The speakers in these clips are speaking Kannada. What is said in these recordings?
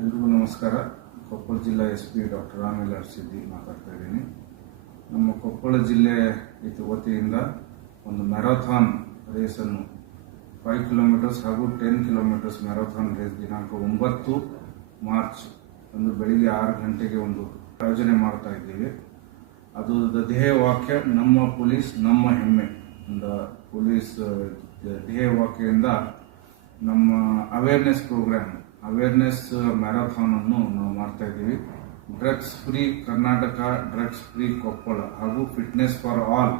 ಎಲ್ರಿಗೂ ನಮಸ್ಕಾರ. ಕೊಪ್ಪಳ ಜಿಲ್ಲಾ S P doctor Ram L Siddi ಮಾತಾಡ್ತಾ ಇದ್ದೀನಿ. ನಮ್ಮ ಕೊಪ್ಪಳ ಜಿಲ್ಲೆ ಇದು ವತಿಯಿಂದ ಒಂದು ಮ್ಯಾರಥಾನ್ ರೇಸನ್ನು ಫೈವ್ ಕಿಲೋಮೀಟರ್ಸ್ ಹಾಗೂ ಟೆನ್ ಕಿಲೋಮೀಟರ್ಸ್ ಮ್ಯಾರಥಾನ್ ರೇಸ್ ದಿನಾಂಕ ಒಂಬತ್ತು ಮಾರ್ಚ್ ಒಂದು ಬೆಳಿಗ್ಗೆ ಆರು ಗಂಟೆಗೆ ಒಂದು ಆಯೋಜನೆ ಮಾಡ್ತಾ ಇದ್ದೀವಿ. ಅದು ಧ್ಯೇಯ ವಾಕ್ಯ, ನಮ್ಮ ಪೊಲೀಸ್, ನಮ್ಮ ಹೆಮ್ಮೆ ಒಂದು ಪೊಲೀಸ್ ಧ್ಯೇಯ ವಾಕ್ಯದಿಂದ ನಮ್ಮ ಅವೇರ್ನೆಸ್ ಪ್ರೋಗ್ರಾಮ್ ಅವೇರ್ನೆಸ್ ಮ್ಯಾರಥಾನ್ ಅನ್ನು ನಾವು ಮಾಡ್ತಾ ಇದ್ದೀವಿ. Drugs free Karnataka drugs free Koppal ಹಾಗೂ ಫಿಟ್ನೆಸ್ ಫಾರ್ ಆಲ್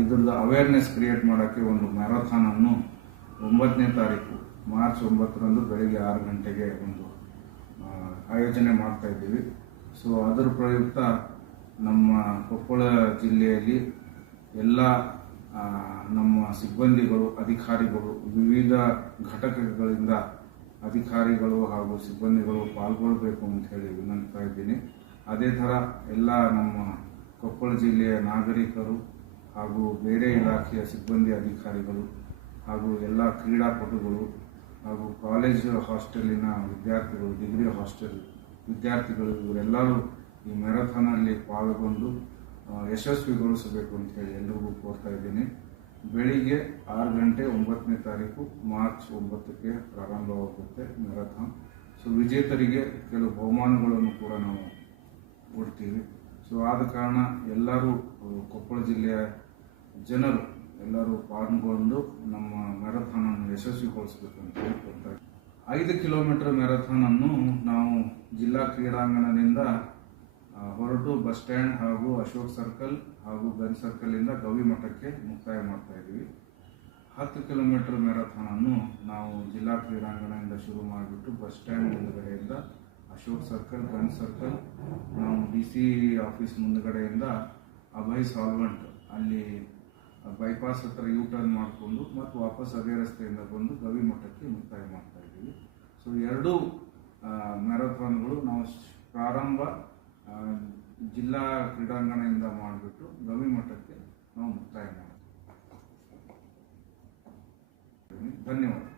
ಇದ್ರದ್ದು ಅವೇರ್ನೆಸ್ ಕ್ರಿಯೇಟ್ ಮಾಡೋಕ್ಕೆ ಒಂದು ಮ್ಯಾರಥಾನ್ ಅನ್ನು ಒಂಬತ್ತನೇ ತಾರೀಕು, ಮಾರ್ಚ್ ಒಂಬತ್ತರಂದು ಬೆಳಿಗ್ಗೆ ಆರು ಗಂಟೆಗೆ ಒಂದು ಆಯೋಜನೆ ಮಾಡ್ತಾ ಇದ್ದೀವಿ. ಸೊ ಅದರ ಪ್ರಯುಕ್ತ ನಮ್ಮ ಕೊಪ್ಪಳ ಜಿಲ್ಲೆಯಲ್ಲಿ ಎಲ್ಲ ನಮ್ಮ ಸಿಬ್ಬಂದಿಗಳು, ಅಧಿಕಾರಿಗಳು ವಿವಿಧ ಘಟಕಗಳಿಂದ ಅಧಿಕಾರಿಗಳು ಹಾಗೂ ಸಿಬ್ಬಂದಿಗಳು ಪಾಲ್ಗೊಳ್ಳಬೇಕು ಅಂತ ಹೇಳಿ ವಿನಂತಾ ಇದ್ದೀನಿ. ಅದೇ ಥರ ಎಲ್ಲ ನಮ್ಮ ಕೊಪ್ಪಳ ಜಿಲ್ಲೆಯ ನಾಗರಿಕರು ಹಾಗೂ ಬೇರೆ ಇಲಾಖೆಯ ಸಿಬ್ಬಂದಿ ಅಧಿಕಾರಿಗಳು ಹಾಗೂ ಎಲ್ಲ ಕ್ರೀಡಾಪಟುಗಳು ಹಾಗೂ ಕಾಲೇಜು ಹಾಸ್ಟೆಲಿನ ವಿದ್ಯಾರ್ಥಿಗಳು, ಡಿಗ್ರಿ ಹಾಸ್ಟೆಲ್ ವಿದ್ಯಾರ್ಥಿಗಳು ಇವರೆಲ್ಲರೂ ಈ ಮ್ಯಾರಥಾನಲ್ಲಿ ಪಾಲ್ಗೊಂಡು ಯಶಸ್ವಿಗೊಳಿಸಬೇಕು ಅಂತ ಹೇಳಿ ಎಲ್ರಿಗೂ ಕೋರ್ತಾ ಇದ್ದೀನಿ. ಬೆಳಿಗ್ಗೆ ಆರು ಗಂಟೆ ಒಂಬತ್ತನೇ ತಾರೀಕು, ಮಾರ್ಚ್ ಒಂಬತ್ತಕ್ಕೆ ಪ್ರಾರಂಭವಾಗುತ್ತೆ ಮ್ಯಾರಥಾನ್. ಸೊ ವಿಜೇತರಿಗೆ ಕೆಲವು ಬಹುಮಾನಗಳನ್ನು ಕೂಡ ನಾವು ಕೊಡ್ತೀವಿ. ಸೊ ಆದ ಕಾರಣ ಎಲ್ಲರೂ ಕೊಪ್ಪಳ ಜಿಲ್ಲೆಯ ಜನರು ಎಲ್ಲರೂ ಪಾಲ್ಗೊಂಡು ನಮ್ಮ ಮ್ಯಾರಥಾನ್ ಅನ್ನು ಯಶಸ್ವಿಗೊಳಿಸಬೇಕು ಅಂತ ಹೇಳ್ಕೊಳ್ತಾರೆ ಐದು ಕಿಲೋಮೀಟರ್ ಮ್ಯಾರಥಾನನ್ನು ನಾವು ಜಿಲ್ಲಾ ಕ್ರೀಡಾಂಗಣದಿಂದ ಹೊರಟು ಬಸ್ ಸ್ಟ್ಯಾಂಡ್ ಹಾಗೂ ಅಶೋಕ್ ಸರ್ಕಲ್ ಹಾಗೂ ಗನ್ ಸರ್ಕಲ್ ಇಂದ ಗವಿ ಮಠಕ್ಕೆ ಮುಕ್ತಾಯ ಮಾಡ್ತಾ ಇದ್ದೀವಿ. ಹತ್ತು ಕಿಲೋಮೀಟರ್ ಮ್ಯಾರಥಾನ್ ಅನ್ನು ನಾವು ಜಿಲ್ಲಾ ಕ್ರೀಡಾಂಗಣದಿಂದ ಶುರು ಮಾಡಿಬಿಟ್ಟು ಬಸ್ ಸ್ಟ್ಯಾಂಡ್ ಮುಂದುಗಡೆಯಿಂದ ಅಶೋಕ್ ಸರ್ಕಲ್, ಗನ್ ಸರ್ಕಲ್, ನಾವು ಡಿ ಸಿ ಆಫೀಸ್ ಮುಂದುಗಡೆಯಿಂದ ಅಭಯ್ ಸಾಲ್ವೆಂಟ್ ಅಲ್ಲಿ ಬೈಪಾಸ್ ಹತ್ರ ಯೂ ಟರ್ನ್ ಮಾಡಿಕೊಂಡು ಮತ್ತು ವಾಪಸ್ ಅದೇ ರಸ್ತೆಯಿಂದ ಬಂದು ಗವಿ ಮಠಕ್ಕೆ ಮುಕ್ತಾಯ ಮಾಡ್ತಾ ಇದ್ದೀವಿ. ಸೊ ಎರಡೂ ಮ್ಯಾರಥಾನ್ಗಳು ನಾವು ಪ್ರಾರಂಭ ಜಿಲ್ಲಾ ಕ್ರೀಡಾಂಗಣದಿಂದ ಮಾಡಿಬಿಟ್ಟು ಗವಿ ಮಠಕ್ಕೆ ನಾವು ಮುಕ್ತಾಯ ಮಾಡ್ತೀವಿ. ಧನ್ಯವಾದ.